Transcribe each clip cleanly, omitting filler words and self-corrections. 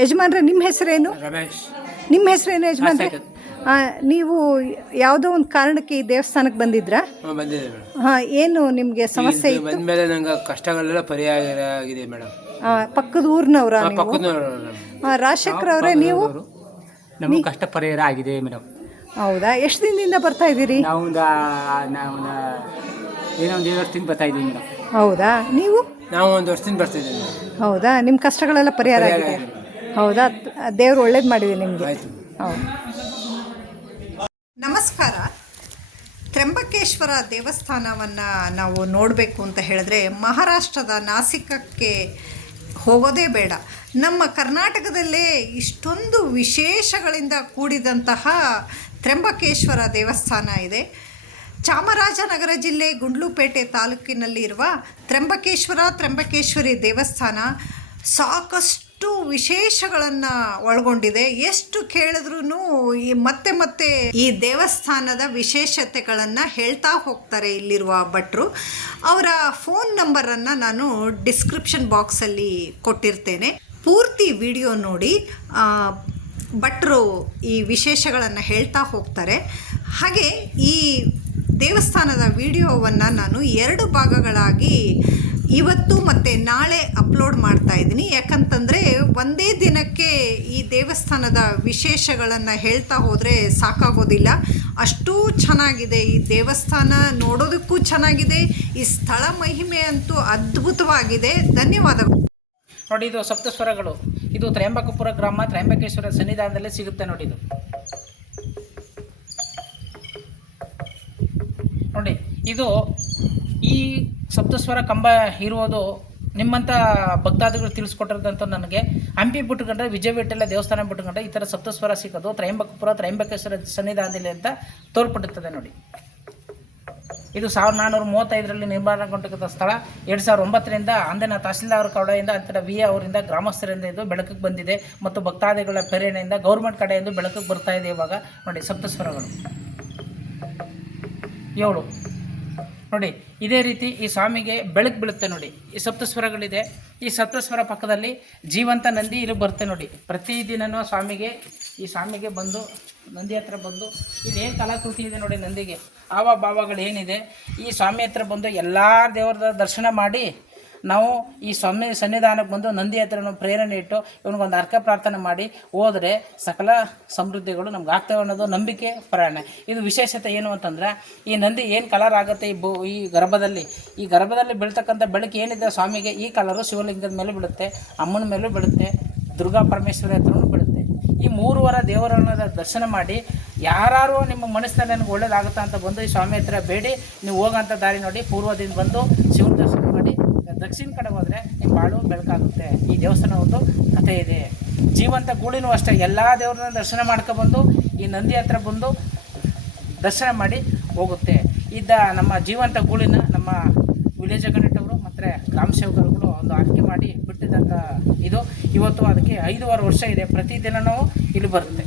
ಯಜಮಾನ್ರೆ, ನಿಮ್ಮ ಹೆಸರೇನು? ರಮೇಶ್. ನಿಮ್ಮ ಹೆಸರೇನು ಯಜಮಾನ್ರೆ? ನೀವು ಯಾವುದೋ ಒಂದು ಕಾರಣಕ್ಕೆ ಈ ದೇವಸ್ಥಾನಕ್ಕೆ ಬಂದಿದ್ರಾ? ಬಂದಿದೆ ಮೇಡಮ್. ಏನು ನಿಮಗೆ ಸಮಸ್ಯೆ ಇತ್ತು? ಬಂದಮೇಲೆ ನಂಗೆ ಕಷ್ಟಗಳೆಲ್ಲ ಪರಿಹಾರ ಆಗಿದೆ ಮೇಡಮ್. ಪಕ್ಕದ ಊರಿನವರ? ಪಕ್ಕದವರು ರಾಜಶೇಖರ್ ಅವರೇ, ನೀವು? ನಮಗೆ ಕಷ್ಟ ಪರಿಹಾರ ಆಗಿದೆ ಮೇಡಮ್. ಹೌದಾ? ಎಷ್ಟು ದಿನದಿಂದ ಬರ್ತಾ ಇದ್ದೀರಿ? ನಾವು ಏನೋ ಒಂದು 7 ವರ್ಷದಿಂದ ಬರ್ತಾ ಇದ್ದೀವಿ ಮೇಡಮ್. ಹೌದಾ? ನೀವು? ನಾವು 1 ವರ್ಷದಿಂದ ಬರ್ತಿದ್ದೀವಿ. ಹೌದಾ? ನಿಮ್ಮ ಕಷ್ಟಗಳೆಲ್ಲ ಪರಿಹಾರ ಆಗಿದೆ? ಹೌದಾ? ದೇವರು ಒಳ್ಳೇದು ಮಾಡಿದೆ ನಿಮಗೆ. ಆಯಿತು. ಹೌದು. ನಮಸ್ಕಾರ. ತ್ರ್ಯಂಬಕೇಶ್ವರ ದೇವಸ್ಥಾನವನ್ನು ನಾವು ನೋಡಬೇಕು ಅಂತ ಹೇಳಿದ್ರೆ ಮಹಾರಾಷ್ಟ್ರದ ನಾಸಿಕಕ್ಕೆ ಹೋಗೋದೇ ಬೇಡ. ನಮ್ಮ ಕರ್ನಾಟಕದಲ್ಲೇ ಇಷ್ಟೊಂದು ವಿಶೇಷಗಳಿಂದ ಕೂಡಿದಂತಹ ತ್ರ್ಯಂಬಕೇಶ್ವರ ದೇವಸ್ಥಾನ ಇದೆ. ಚಾಮರಾಜನಗರ ಜಿಲ್ಲೆ ಗುಂಡ್ಲುಪೇಟೆ ತಾಲೂಕಿನಲ್ಲಿರುವ ತ್ರ್ಯಂಬಕೇಶ್ವರಿ ದೇವಸ್ಥಾನ ಸಾಕಷ್ಟು ವಿಶೇಷಗಳನ್ನು ಒಳಗೊಂಡಿದೆ. ಎಷ್ಟು ಕೇಳಿದ್ರೂ ಮತ್ತೆ ಈ ದೇವಸ್ಥಾನದ ವಿಶೇಷತೆಗಳನ್ನು ಹೇಳ್ತಾ ಹೋಗ್ತಾರೆ ಇಲ್ಲಿರುವ ಭಟ್ರು. ಅವರ ಫೋನ್ ನಂಬರನ್ನು ನಾನು ಡಿಸ್ಕ್ರಿಪ್ಷನ್ ಬಾಕ್ಸಲ್ಲಿ ಕೊಟ್ಟಿರ್ತೇನೆ. ಪೂರ್ತಿ ವಿಡಿಯೋ ನೋಡಿ ಭಟ್ರು ಈ ವಿಶೇಷಗಳನ್ನು ಹೇಳ್ತಾ ಹೋಗ್ತಾರೆ. ಹಾಗೆ ಈ ದೇವಸ್ಥಾನದ ವಿಡಿಯೋವನ್ನು ನಾನು 2 ಭಾಗಗಳಾಗಿ ಇವತ್ತು ಮತ್ತು ನಾಳೆ ಅಪ್ಲೋಡ್ ಮಾಡ್ತಾ ಇದ್ದೀನಿ. ಯಾಕಂತಂದರೆ ಒಂದೇ ದಿನಕ್ಕೆ ಈ ದೇವಸ್ಥಾನದ ವಿಶೇಷಗಳನ್ನು ಹೇಳ್ತಾ ಹೋದರೆ ಸಾಕಾಗೋದಿಲ್ಲ. ಅಷ್ಟೂ ಚೆನ್ನಾಗಿದೆ ಈ ದೇವಸ್ಥಾನ, ನೋಡೋದಕ್ಕೂ ಚೆನ್ನಾಗಿದೆ. ಈ ಸ್ಥಳ ಮಹಿಮೆ ಅಂತೂ ಅದ್ಭುತವಾಗಿದೆ. ಧನ್ಯವಾದಗಳು. ನೋಡಿ, ಇದು ಸಪ್ತಸ್ವರಗಳು. ಇದು ತ್ರಯಂಬಕಪುರ ಗ್ರಾಮ, ತ್ರಯಂಬಕೇಶ್ವರ ಸನ್ನಿಧಾನದಲ್ಲೇ ಸಿಗುತ್ತೆ ನೋಡಿ. ನೋಡಿ, ಇದು ಈ ಸಪ್ತಸ್ವರ ಕಂಬ ಇರುವುದು ನಿಮ್ಮಂಥ ಭಕ್ತಾದಿಗಳು ತಿಳಿಸ್ಕೊಟ್ಟಿರೋದಂತ ನನಗೆ. ಹಂಪಿ ಬಿಟ್ಟುಕೊಂಡ್ರೆ, ವಿಜಯ ವಿಠಲ ದೇವಸ್ಥಾನ ಬಿಟ್ಟುಕೊಂಡ್ರೆ ಈ ಥರ ಸಪ್ತಸ್ವರ ಸಿಗೋದು ತ್ರಯಂಬಕಪುರ ತ್ರಯಂಬಕೇಶ್ವರ ಸನ್ನಿಧಾನದಲ್ಲಿ ಅಂತ ತೋರ್ಪಡುತ್ತದೆ ನೋಡಿ. ಇದು 1435ರಲ್ಲಿ ನಿರ್ಮಾಣಗೊಂಡಿದ್ದ ಸ್ಥಳ. 2009ರಿಂದ ಅಂದಿನ ತಹಸೀಲ್ದಾರ್ ಕಡೆಯಿಂದ ಅಂತರ VA ಅವರಿಂದ ಗ್ರಾಮಸ್ಥರಿಂದ ಇದು ಬೆಳಕಿಗೆ ಬಂದಿದೆ ಮತ್ತು ಭಕ್ತಾದಿಗಳ ಪ್ರೇರಣೆಯಿಂದ ಗೌರ್ಮೆಂಟ್ ಕಡೆಯಿಂದ ಬೆಳಕಿಗೆ ಬರ್ತಾ ಇದೆ. ಇವಾಗ ನೋಡಿ ಸಪ್ತಸ್ವರಗಳು 7 ನೋಡಿ. ಇದೇ ರೀತಿ ಈ ಸ್ವಾಮಿಗೆ ಬೆಳಕು ಬೀಳುತ್ತೆ ನೋಡಿ. ಈ ಸಪ್ತಸ್ವರಗಳಿದೆ. ಈ ಸಪ್ತಸ್ವರ ಪಕ್ಕದಲ್ಲಿ ಜೀವಂತ ನಂದಿ ಇಲ್ಲಿ ಬರುತ್ತೆ ನೋಡಿ. ಪ್ರತಿದಿನವೂ ಈ ಸ್ವಾಮಿಗೆ ಬಂದು ನಂದಿ ಹತ್ರ ಬಂದು ಇದೇನು ಕಲಾಕೃತಿ ಇದೆ ನೋಡಿ. ನಂದಿಗೆ ಭಾವಗಳು ಏನಿದೆ, ಈ ಸ್ವಾಮಿ ಹತ್ರ ಬಂದು ಎಲ್ಲ ದೇವರ ದರ್ಶನ ಮಾಡಿ ನಾವು ಈ ಸ್ವಾಮಿ ಸನ್ನಿಧಾನಕ್ಕೆ ಬಂದು ನಂದಿ ಹತ್ರ ಪ್ರೇರಣೆ ಇಟ್ಟು ಇವನಿಗೊಂದು ಅರ್ಕ ಪ್ರಾರ್ಥನೆ ಮಾಡಿ ಹೋದರೆ ಸಕಲ ಸಮೃದ್ಧಿಗಳು ನಮ್ಗೆ ಆಗ್ತವೆ ಅನ್ನೋದು ನಂಬಿಕೆ ಪ್ರಾಣ. ಇದು ವಿಶೇಷತೆ ಏನು ಅಂತಂದರೆ, ಈ ನಂದಿ ಏನು ಕಲರ್ ಆಗುತ್ತೆ ಈ ಗರ್ಭದಲ್ಲಿ ಬೀಳ್ತಕ್ಕಂಥ ಬೆಳಕು ಏನಿದೆ ಸ್ವಾಮಿಗೆ, ಈ ಕಲರು ಶಿವಲಿಂಗದ ಮೇಲೆ ಬೀಳುತ್ತೆ, ಅಮ್ಮನ ಮೇಲೂ ಬೀಳುತ್ತೆ, ದುರ್ಗಾ ಪರಮೇಶ್ವರಿ ಹತ್ರನೂ ಬೀಳುತ್ತೆ. ಈ 3 ವಾರ ದೇವರನ್ನ ದರ್ಶನ ಮಾಡಿ ಯಾರು ನಿಮ್ಮ ಮನಸ್ಸಿನಲ್ಲಿ ನನಗೆ ಒಳ್ಳೇದಾಗುತ್ತಾ ಅಂತ ಬಂದು ಈ ಸ್ವಾಮಿ ಹತ್ರ ಬೇಡಿ ನೀವು ಹೋಗೋಂಥ ದಾರಿ ನೋಡಿ. ಪೂರ್ವದಿಂದ ಬಂದು ಶಿವನ ದರ್ಶನ ಮಾಡಿ ದಕ್ಷಿಣ ಕಡೆ ಹೋದರೆ ನಿಮ್ಮ ಬಾಳು ಬೆಳಕಾಗುತ್ತೆ. ಈ ದೇವಸ್ಥಾನ ಒಂದು ಕಥೆ ಇದೆ. ಜೀವಂತ ಗೂಳಿನೂ ಅಷ್ಟೇ ಎಲ್ಲ ದೇವ್ರನ್ನ ದರ್ಶನ ಮಾಡ್ಕೊಬಂದು ಈ ನಂದಿ ಹತ್ರ ಬಂದು ದರ್ಶನ ಮಾಡಿ ಹೋಗುತ್ತೆ. ನಮ್ಮ ಜೀವಂತ ಗೂಳಿನ ನಮ್ಮ ವಿಲೇಜ್ ಗಣೇಟವರು ಮತ್ತು ಗ್ರಾಮ ಸೇವಕರುಗಳು ಒಂದು ಆಯ್ಕೆ ಮಾಡಿ ಬಿಟ್ಟಿದ್ದಂಥ ಇದು ಇವತ್ತು ಅದಕ್ಕೆ 5 ವರ್ಷ ಇದೆ. ಪ್ರತಿದಿನವೂ ಇಲ್ಲಿ ಬರುತ್ತೆ.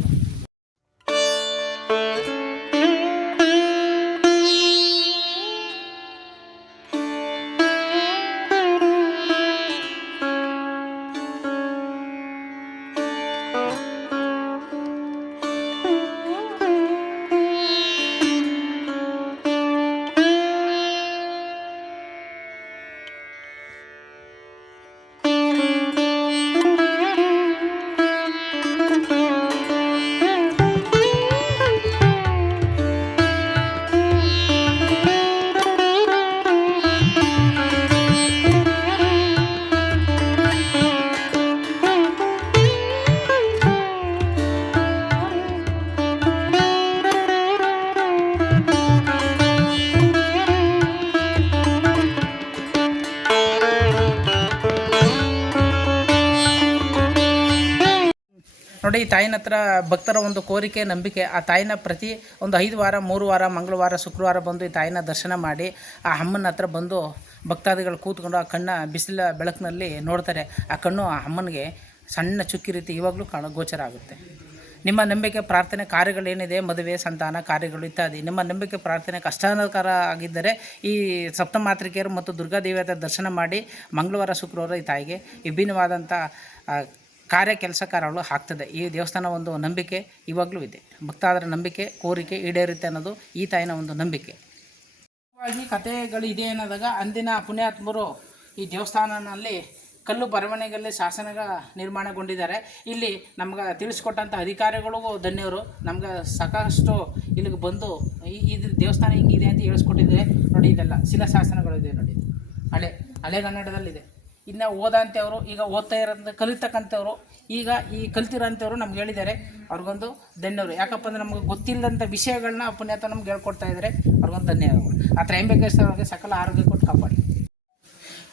ನೋಡಿ, ಈ ತಾಯಿನ ಹತ್ರ ಭಕ್ತರ ಒಂದು ಕೋರಿಕೆ, ನಂಬಿಕೆ. ಆ ತಾಯಿನ ಪ್ರತಿ ಒಂದು 5 ವಾರ 3 ವಾರ ಮಂಗಳವಾರ ಶುಕ್ರವಾರ ಬಂದು ಈ ತಾಯಿನ ದರ್ಶನ ಮಾಡಿ ಆ ಅಮ್ಮನ ಹತ್ರ ಬಂದು ಭಕ್ತಾದಿಗಳು ಕೂತ್ಕೊಂಡು ಆ ಬಿಸಿಲ ಬೆಳಕಿನಲ್ಲಿ ನೋಡ್ತಾರೆ. ಆ ಕಣ್ಣು ಆ ಅಮ್ಮನಿಗೆ ಸಣ್ಣ ಚುಕ್ಕಿ ರೀತಿ ಇವಾಗಲೂ ಗೋಚರ ಆಗುತ್ತೆ. ನಿಮ್ಮ ನಂಬಿಕೆ, ಪ್ರಾರ್ಥನೆ, ಕಾರ್ಯಗಳೇನಿದೆ, ಮದುವೆ, ಸಂತಾನ ಕಾರ್ಯಗಳು ಇತ್ಯಾದಿ ನಿಮ್ಮ ನಂಬಿಕೆ, ಪ್ರಾರ್ಥನೆ ಕಷ್ಟಾನುಕಾರ ಆಗಿದ್ದರೆ ಈ ಸಪ್ತಮಾತೃಕೆಯರು ಮತ್ತು ದುರ್ಗಾದೇವಿಯ ದರ್ಶನ ಮಾಡಿ ಮಂಗಳವಾರ ಶುಕ್ರವಾರ ಈ ತಾಯಿಗೆ ವಿಭಿನ್ನವಾದಂಥ ಕೆಲಸಕಾರಗಳು ಆಗ್ತದೆ. ಈ ದೇವಸ್ಥಾನ ಒಂದು ನಂಬಿಕೆ ಇವಾಗಲೂ ಇದೆ. ಭಕ್ತಾದರ ನಂಬಿಕೆ ಕೋರಿಕೆ ಈಡೇರುತ್ತೆ ಅನ್ನೋದು ಈ ತಾಯಿನ ಒಂದು ನಂಬಿಕೆ. ಕಥೆಗಳು ಇದೆ ಅನ್ನೋದಾಗ ಅಂದಿನ ಪುಣ್ಯಾತ್ಮರು ಈ ದೇವಸ್ಥಾನದಲ್ಲಿ ಕಲ್ಲು ಬರವಣಿಗೆಯಲ್ಲಿ ಶಾಸನಗಳ ನಿರ್ಮಾಣಗೊಂಡಿದ್ದಾರೆ. ಇಲ್ಲಿ ನಮ್ಗೆ ತಿಳಿಸ್ಕೊಟ್ಟಂಥ ಅಧಿಕಾರಿಗಳಿಗೂ ಧನ್ಯರು. ನಮ್ಗೆ ಸಾಕಷ್ಟು ಇಲ್ಲಿಗೆ ಬಂದು ಈ ದೇವಸ್ಥಾನ ಹಿಂಗಿದೆ ಅಂತ ಹೇಳಿಸ್ಕೊಟ್ಟಿದ್ದಾರೆ. ನೋಡಿ, ಇದೆಲ್ಲ ಶಿಲಾಶಾಸನಗಳಿದೆ ನೋಡಿ. ಹಳೆಗನ್ನಡದಲ್ಲಿದೆ. ಇನ್ನು ಓದಂಥವ್ರು, ಈಗ ಓದ್ತಾ ಇರೋದು ಕಲಿತಕ್ಕಂಥವ್ರು, ಈಗ ಈ ಕಲ್ತಿರೋಂಥವ್ರು ನಮ್ಗೆ ಹೇಳಿದ್ದಾರೆ. ಅವ್ರಿಗೊಂದು ಧನ್ಯರು. ಯಾಕಪ್ಪ ಅಂದರೆ ನಮ್ಗೆ ಗೊತ್ತಿಲ್ಲದಂಥ ವಿಷಯಗಳನ್ನ ಪುಣ್ಯಾತ್ಮ ನಮ್ಗೆ ಹೇಳ್ಕೊಡ್ತಾ ಇದ್ದಾರೆ. ಅವ್ರಿಗೊಂದು ಧನ್ಯವಾದಗಳು. ಆ ತ್ರಯಂಬಕೇಶ್ವರರಿಗೆ ಸಕಲ ಆರೋಗ್ಯ ಕೊಟ್ಟು ಕಾಪಾಡಿ.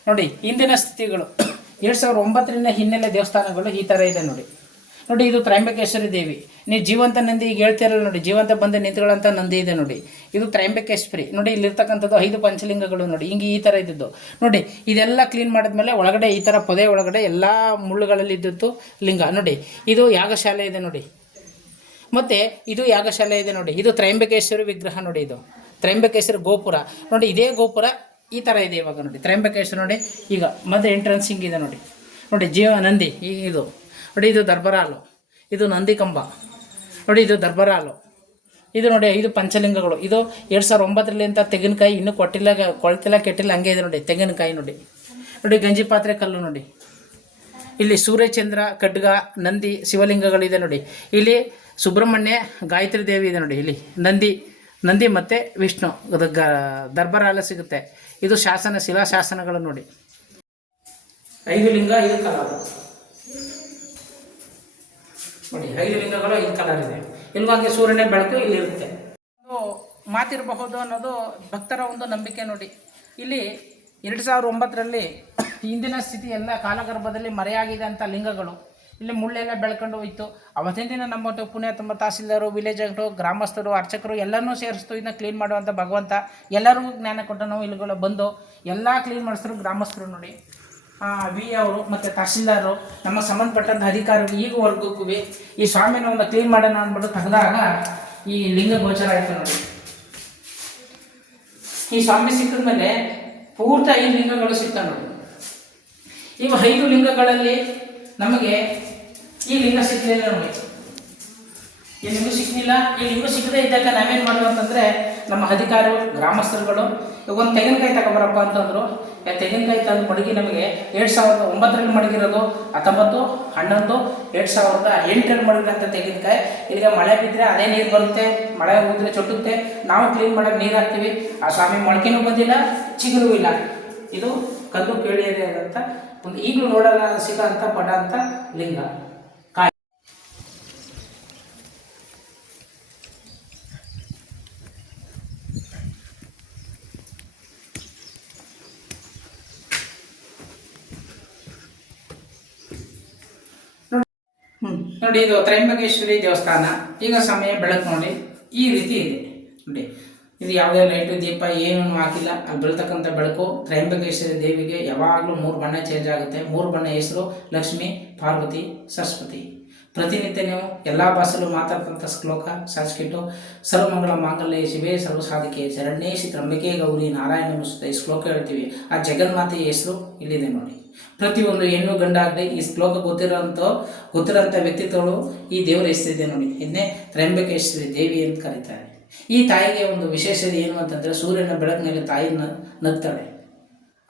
ನೋಡಿ, ಇಂದಿನ ಸ್ಥಿತಿಗಳು 2009ರಿಂದ ಹಿನ್ನೆಲೆ ದೇವಸ್ಥಾನಗಳು ಈ ಥರ ಇದೆ ನೋಡಿ. ಇದು ತ್ರಯಂಬಕೇಶ್ವರಿ ದೇವಿ. ನೀವು ಜೀವಂತ ನಂದಿ ಈಗ ಹೇಳ್ತಿರಲ್ಲ ನೋಡಿ, ಜೀವಂತ ಬಂದು ನಿಂತುಗಳಂಥ ನಂದಿ ಇದೆ ನೋಡಿ. ಇದು ತ್ರಯಂಬಕೇಶ್ವರಿ ನೋಡಿ. ಇಲ್ಲಿರ್ತಕ್ಕಂಥದ್ದು 5 ಪಂಚಲಿಂಗಗಳು ನೋಡಿ. ಹಿಂಗೆ ಈ ಥರ ಇದ್ದದ್ದು ನೋಡಿ. ಇದೆಲ್ಲ ಕ್ಲೀನ್ ಮಾಡಿದ್ಮೇಲೆ ಒಳಗಡೆ ಈ ಥರ ಪೊದೆ ಒಳಗಡೆ ಎಲ್ಲ ಮುಳ್ಳುಗಳಲ್ಲಿ ಇದ್ದದ್ದು ಲಿಂಗ ನೋಡಿ. ಇದು ಯಾಗಶಾಲೆ ಇದೆ ನೋಡಿ. ಮತ್ತು ಇದು ಯಾಗಶಾಲೆ ಇದೆ ನೋಡಿ. ಇದು ತ್ರಯಂಬಕೇಶ್ವರಿ ವಿಗ್ರಹ ನೋಡಿ. ಇದು ತ್ರಯಂಬಕೇಶ್ವರಿ ಗೋಪುರ ನೋಡಿ. ಇದೇ ಗೋಪುರ ಈ ಥರ ಇದೆ ಇವಾಗ ನೋಡಿ. ತ್ರಯಂಬಕೇಶ್ವರ ನೋಡಿ. ಈಗ ಮತ್ತೆ ಎಂಟ್ರೆನ್ಸ್ ಹಿಂಗಿದೆ ನೋಡಿ. ಜೀವ ನಂದಿ ಇದು ನೋಡಿ. ಇದು ದರ್ಬರಾಲು, ಇದು ನಂದಿ ಕಂಬ ನೋಡಿ. ಇದು ದರ್ಬರಾಲು, ಇದು ನೋಡಿ 5 ಪಂಚಲಿಂಗಗಳು. ಇದು 2009ರಲ್ಲಿ ಅಂತ ತೆಂಗಿನಕಾಯಿ ಇನ್ನೂ ಕೊಳ್ತಿಲ್ಲ ಕೆಟ್ಟಿಲ್ಲ ಹಂಗೆ ಇದೆ ನೋಡಿ. ತೆಂಗಿನಕಾಯಿ ನೋಡಿ. ಗಂಜಿ ಪಾತ್ರೆ ಕಲ್ಲು ನೋಡಿ. ಇಲ್ಲಿ ಸೂರ್ಯಚಂದ್ರ, ಖಡ್ಗ, ನಂದಿ, ಶಿವಲಿಂಗಗಳಿದೆ ನೋಡಿ. ಇಲ್ಲಿ ಸುಬ್ರಹ್ಮಣ್ಯ, ಗಾಯತ್ರಿ ದೇವಿ ಇದೆ ನೋಡಿ. ಇಲ್ಲಿ ನಂದಿ ಮತ್ತು ವಿಷ್ಣು ದರ್ಬರಾಲ ಸಿಗುತ್ತೆ. ಇದು ಶಿಲಾಶಾಸನಗಳು ನೋಡಿ. 5 ಲಿಂಗ, 5 ಕಲರ್ ನೋಡಿ. 5 ಲಿಂಗಗಳು 5 ಕಲರ್ ಇದೆ. ಇಲ್ವಾಗೆ ಸೂರ್ಯನ ಬೆಳಕು ಇಲ್ಲಿರುತ್ತೆ. ಮಾತಿರಬಹುದು ಅನ್ನೋದು ಭಕ್ತರ ಒಂದು ನಂಬಿಕೆ ನೋಡಿ. ಇಲ್ಲಿ 2009ರಲ್ಲಿ ಇಂದಿನ ಸ್ಥಿತಿ ಎಲ್ಲ ಕಾಲಗರ್ಭದಲ್ಲಿ ಮರೆಯಾಗಿದೆ ಅಂತ ಲಿಂಗಗಳು. ಇಲ್ಲಿ ಮುಳ್ಳೆಲ್ಲ ಬೆಳ್ಕೊಂಡು ಹೋಯ್ತು. ಅವತ್ತಿನ ದಿನ ನಮ್ಮ ಪುಣ್ಯಾತ್ಮ ತಹಸೀಲ್ದಾರು, ವಿಲೇಜ್ ಗ್ರಾಮಸ್ಥರು, ಅರ್ಚಕರು ಎಲ್ಲನೂ ಸೇರಿಸ್ತು. ಇದನ್ನ ಕ್ಲೀನ್ ಮಾಡುವಂಥ ಭಗವಂತ ಎಲ್ಲರಿಗೂ ಜ್ಞಾನ ಕೊಟ್ಟು ನಾವು ಇಲ್ಲಿಗಳು ಬಂದು ಎಲ್ಲ ಕ್ಲೀನ್ ಮಾಡಿಸಿದ್ರು ಗ್ರಾಮಸ್ಥರು ನೋಡಿ. ವಿ ಅವರು ಮತ್ತು ತಹಸೀಲ್ದಾರು, ನಮ್ಮ ಸಂಬಂಧಪಟ್ಟಂಥ ಅಧಿಕಾರಿಗಳು ಈಗವರೆಗೂ ಈ ಸ್ವಾಮಿನ ಒಂದು ಕ್ಲೀನ್ ಮಾಡೋಣ ಅಂದ್ಬಿಟ್ಟು ತೆಗೆದಾಗ ಈ ಲಿಂಗ ಗೋಚರ ಆಯಿತು ನೋಡಿ. ಈ ಸ್ವಾಮಿ ಸಿಕ್ಕಿದ ಮೇಲೆ ಪೂರ್ತಿ 5 ಲಿಂಗಗಳು ಸಿಗ್ತವೆ ನೋಡಿ. ಇವು 5 ಲಿಂಗಗಳಲ್ಲಿ ನಮಗೆ ಈ ಲಿಂಗ ಸಿಕ್ಕಲಿಲ್ಲ ನೋಡಿ. ಈ ಲಿಂಗ ಸಿಕ್ಕಲಿಲ್ಲ. ಈ ಲಿಂಗ ಸಿಕ್ಕದೇ ಇದ್ದಾಗ ನಾವೇನು ಮಾಡೋದು ಅಂತಂದರೆ, ನಮ್ಮ ಅಧಿಕಾರಿಗಳು, ಗ್ರಾಮಸ್ಥರುಗಳು ಒಂದು ತೆಂಗಿನಕಾಯಿ ತಗೊಬರಪ್ಪ ಅಂತಂದರು. ತೆಂಗಿನಕಾಯಿ ತಂದು ಮಡಗಿ ನಮಗೆ 2009ರಲ್ಲಿ ಮಡಗಿರೋದು 19, 11, 2008ರಲ್ಲಿ ಮಡಗಿರೋಂಥ ತೆಂಗಿನಕಾಯಿ. ಈಗ ಮಳೆ ಬಿದ್ದರೆ ಅದೇ ನೀರು ಬರುತ್ತೆ, ಮಳೆ ಹೋದರೆ ಚೊಟ್ಟುತ್ತೆ. ನಾವು ಕ್ಲೀನ್ ಮಾಡೋಕ್ಕೆ ನೀರು ಹಾಕ್ತೀವಿ. ಆ ಸ್ವಾಮಿ ಮೊಳಕೆನೂ ಬಂದಿಲ್ಲ, ಚಿಗುರು ಇಲ್ಲ. ಇದು ಕಲ್ಲು ಕೇಳಿಯದೇ ಆದಂಥ ಒಂದು ಈಗಲೂ ನೋಡೋಣ ಸಿಗೋಂಥ ಪಡ ಅಂತ ಲಿಂಗ. ನೋಡಿ, ಇದು ತ್ರಯಂಬಕೇಶ್ವರಿ ದೇವಸ್ಥಾನ. ಈಗ ಸಮಯ ಬೆಳಕು ನೋಡಿ ಈ ರೀತಿ ಇದೆ ನೋಡಿ. ಇದು ಯಾವುದೇ ಲೈಟು ದೀಪ ಏನೂ ಹಾಕಿಲ್ಲ. ಅಲ್ಲಿ ಬೆಳತಕ್ಕಂಥ ಬೆಳಕು ತ್ರಯಂಬಕೇಶ್ವರಿ ದೇವಿಗೆ ಯಾವಾಗಲೂ 3 ಬಣ್ಣ ಚೇಂಜ್ ಆಗುತ್ತೆ. 3 ಬಣ್ಣ ಹೆಸರು ಲಕ್ಷ್ಮಿ, ಪಾರ್ವತಿ, ಸರಸ್ವತಿ. ಪ್ರತಿನಿತ್ಯ ನೀವು ಎಲ್ಲ ಭಾಷೆಯಲ್ಲೂ ಮಾತಾಡ್ತಂಥ ಶ್ಲೋಕ ಸಂಸ್ಕೃತ ಸರ್ವಮಂಗಳ ಮಾಂಗಲ್ಯ ಶಿವೇ ಸರ್ವಸಾಧಿಕೆ ಶರಣ್ಯೇಶಿ ತ್ರಂಬಕೆ ಗೌರಿ ನಾರಾಯಣ ನಮಸ್ತೆ ಈ ಶ್ಲೋಕ ಹೇಳ್ತೀವಿ. ಆ ಜಗನ್ಮಾತೆಯ ಹೆಸರು ಇಲ್ಲಿದೆ ನೋಡಿ. ಪ್ರತಿಯೊಂದು ಹೆಣ್ಣು ಗಂಡಾಗಲಿ ಈ ಶ್ಲೋಕ ಗೊತ್ತಿರೋಂಥ ವ್ಯಕ್ತಿತ್ವಗಳು ಈ ದೇವರ ಹೆಸರಿದೆ ನೋಡಿ. ಇದನ್ನೇ ತ್ರಯಂಬಕೇಶ್ವರಿ ದೇವಿ ಅಂತ ಕರೀತಾರೆ. ಈ ತಾಯಿಗೆ ಒಂದು ವಿಶೇಷತೆ ಏನು ಅಂತಂದರೆ, ಸೂರ್ಯನ ಬೆಳಕಿನಲ್ಲಿ ತಾಯಿ ನಗ್ತಾಳೆ.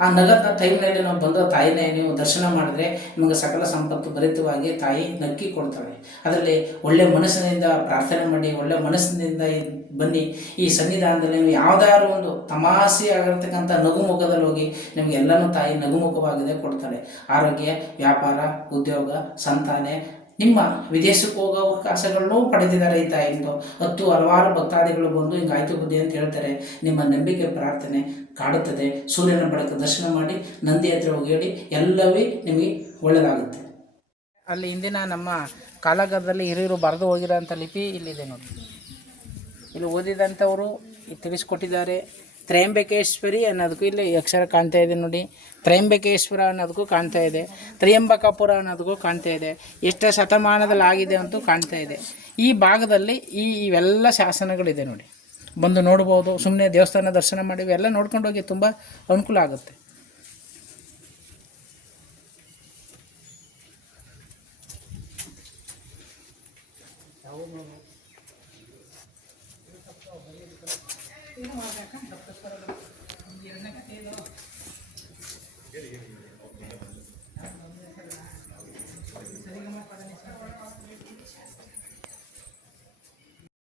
ಆ ನಗದ ಟೈಮ್ನಲ್ಲಿ ನಾವು ಬಂದ ತಾಯಿನೇ ನೀವು ದರ್ಶನ ಮಾಡಿದ್ರೆ ನಿಮಗೆ ಸಕಲ ಸಂಪತ್ತು ಭರಿತವಾಗಿ ತಾಯಿ ನಕ್ಕಿ ಕೊಡ್ತಾಳೆ. ಅದರಲ್ಲಿ ಒಳ್ಳೆ ಮನಸ್ಸಿನಿಂದ ಪ್ರಾರ್ಥನೆ ಮಾಡಿ, ಒಳ್ಳೆ ಮನಸ್ಸಿನಿಂದ ಬನ್ನಿ. ಈ ಸನ್ನಿಧಾನದಲ್ಲಿ ನೀವು ಯಾವುದಾದ್ರು ಒಂದು ತಮಾಷೆ ಆಗಿರ್ತಕ್ಕಂಥ ನಗುಮುಖದಲ್ಲಿ ಹೋಗಿ ನಿಮಗೆ ಎಲ್ಲನೂ ತಾಯಿ ನಗುಮುಖವಾಗಿದೆ ಕೊಡ್ತಾಳೆ. ಆರೋಗ್ಯ, ವ್ಯಾಪಾರ, ಉದ್ಯೋಗ, ಸಂತಾನೆ, ನಿಮ್ಮ ವಿದೇಶಕ್ಕೆ ಹೋಗೋ ಅವಕಾಶಗಳನ್ನೂ ಪಡೆದಿದ್ದಾರೆ ಈ ತಾಯಿಯಿಂದ. ಹಲವಾರು ಭಕ್ತಾದಿಗಳು ಬಂದು ಹಿಂಗಾಯ್ತು ಬುದ್ಧಿ ಅಂತ ಹೇಳ್ತಾರೆ. ನಿಮ್ಮ ನಂಬಿಕೆ ಪ್ರಾರ್ಥನೆ ಕಾಡುತ್ತದೆ. ಸೂರ್ಯನ ಬೆಳಕು ದರ್ಶನ ಮಾಡಿ ನಂದಿ ಹತ್ರ ಹೋಗಿ ಹೇಳಿ, ಎಲ್ಲವೇ ನಿಮಗೆ ಒಳ್ಳೆಯದಾಗುತ್ತೆ. ಅಲ್ಲಿ ಇಂದಿನ ನಮ್ಮ ಕಾಲಗರ್ಭದಲ್ಲಿ ಹಿರಿಯರು ಬರೆದು ಹೋಗಿರೋಂಥ ಲಿಪಿ ಇಲ್ಲಿದೆ ನೋಡಿ. ಇಲ್ಲಿ ಓದಿದಂಥವರು ತಿಳಿಸ್ಕೊಟ್ಟಿದ್ದಾರೆ. ತ್ರಯಂಬಕೇಶ್ವರಿ ಅನ್ನೋದಕ್ಕೂ ಇಲ್ಲಿ ಅಕ್ಷರ ಕಾಣ್ತಾ ಇದೆ ನೋಡಿ. ತ್ರಯಂಬಕೇಶ್ವರ ಅನ್ನೋದಕ್ಕೂ ಕಾಣ್ತಾ ಇದೆ. ತ್ರಯಂಬಕಪುರ ಅನ್ನೋದಕ್ಕೂ ಕಾಣ್ತಾ ಇದೆ. ಎಷ್ಟು ಶತಮಾನದಲ್ಲಿ ಆಗಿದೆ ಅಂತೂ ಕಾಣ್ತಾ ಇದೆ. ಈ ಭಾಗದಲ್ಲಿ ಇವೆಲ್ಲ ಶಾಸನಗಳಿದೆ ನೋಡಿ. ಬಂದು ನೋಡ್ಬೋದು. ಸುಮ್ಮನೆ ದೇವಸ್ಥಾನ ದರ್ಶನ ಮಾಡಿ ಇವೆಲ್ಲ ನೋಡ್ಕೊಂಡು ಹೋಗಿ ತುಂಬ ಅನುಕೂಲ ಆಗುತ್ತೆ. ಇದು ಮಾಡ್ಬೇಕಾ? ಸಪ್ತಸ್ವರಗಳು. ಒಂದು ಎರಡನೇ ಗತಿ